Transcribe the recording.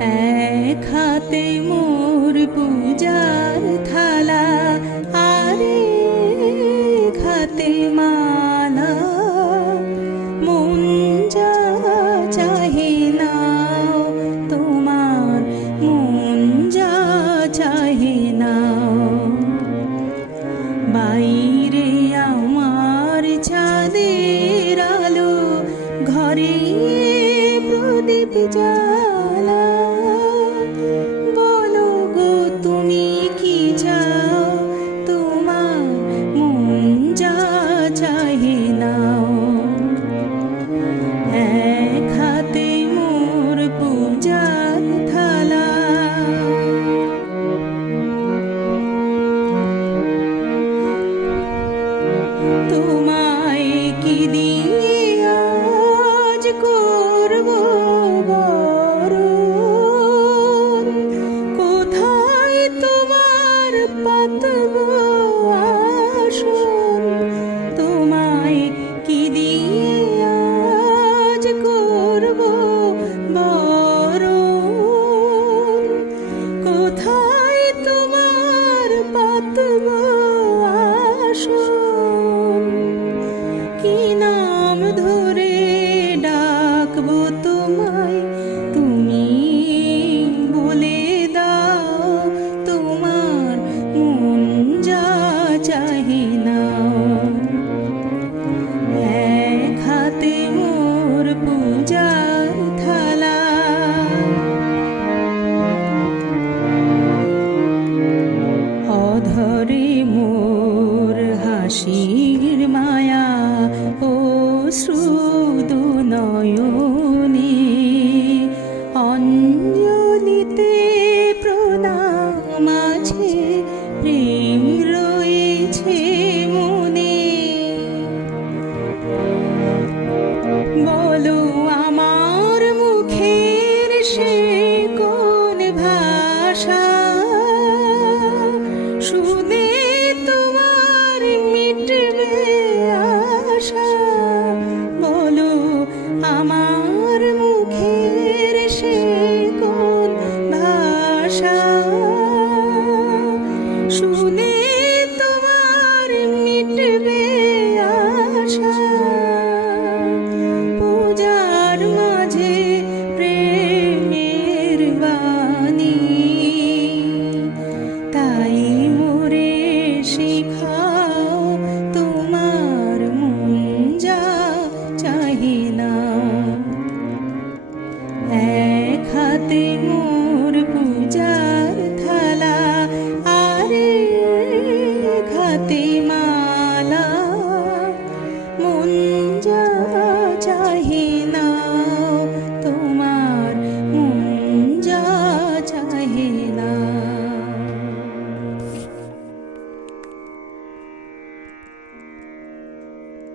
এক হাতে মোর পূজার থালা, আরে খাতে মালা। মন যা চাহে না তোমার মন যা চাহে না বাইরে আমার ছাদের আলো, ঘরে প্রদীপ যা love. আমার মুখের সে কোন ভাষা। শুনে তোমার মিটবে আশা। tình